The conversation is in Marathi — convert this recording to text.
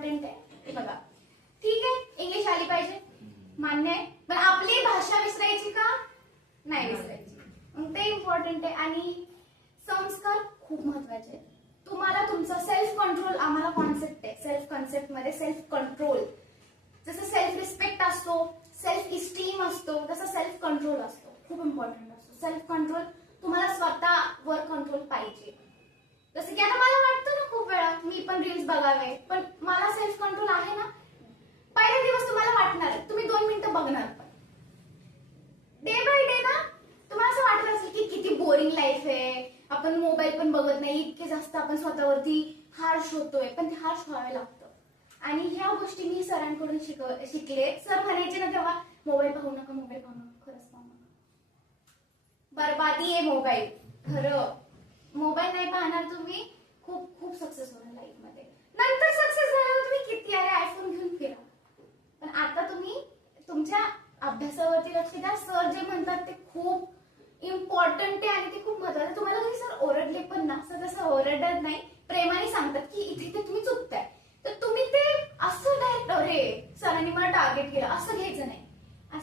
इम्पॉर्टंट आहे. हे बघा, ठीक आहे इंग्लिश आली पाहिजे, मान्य आहे, पण आपली भाषा विसरायची का नाही विसरायची, मग ते इम्पॉर्टंट आहे. आणि संस्कार खूप महत्वाचे आहेत. तुम्हाला तुमचा सेल्फ कंट्रोल, आम्हाला कॉन्सेप्ट आहे सेल्फ कॉन्सेप्ट मध्ये सेल्फ कंट्रोल. जसं सेल्फ रिस्पेक्ट असतो, सेल्फ इस्टीम असतो, तसं सेल्फ कंट्रोल असतो, खूप इम्पॉर्टंट असतो. सेल्फ कंट्रोल, तुम्हाला स्वतःवर कंट्रोल पाहिजे. जसं की आता मला वाटतं ना खूप वेळा मी पण रील्स बघावे, पण मला सेल्फ कंट्रोल आहे ना. पहिला दिवस तुम्हाला वाटणार, तुम्ही 2 मिनिटं बघणार, पण डे बाय डे ना तुम्हाला असं वाटत असेल की किती बोरिंग लाईफ आहे, आपण मोबाईल पण बघत नाही, इतके जास्त आपण स्वतःवरती हार्श होतोय, पण ते हार्श व्हावे लागतं. आणि ह्या गोष्टी मी सरांकडून शिकले. सर म्हणायचे ना तेव्हा, मोबाईल पाहू नका, मोबाईल पाहू नका, खरंच पाहू नका, बरबादी आहे मोबाईल. खरं मोबाईल नाही पाहणार तुम्ही, खूप खूप सक्सेस होणार लाईफ मध्ये. नंतर सक्सेस झाल्यावर तुम्ही किती आहे आयफोन घेऊन फिरा, पण आता तुम्ही तुमच्या अभ्यासावरती लक्ष द्या. सर जे म्हणतात ते खूप इम्पॉर्टंट आहे आणि ते खूप महत्वाचं. तुम्हाला कधी सर ओरडले पण ना, सर तसं ओरडत नाही, प्रेमाने सांगतात की इथे ते तुम्ही चुकताय, तर तुम्ही ते असं डायरेक्ट अरे सरांनी मला टार्गेट केलं असं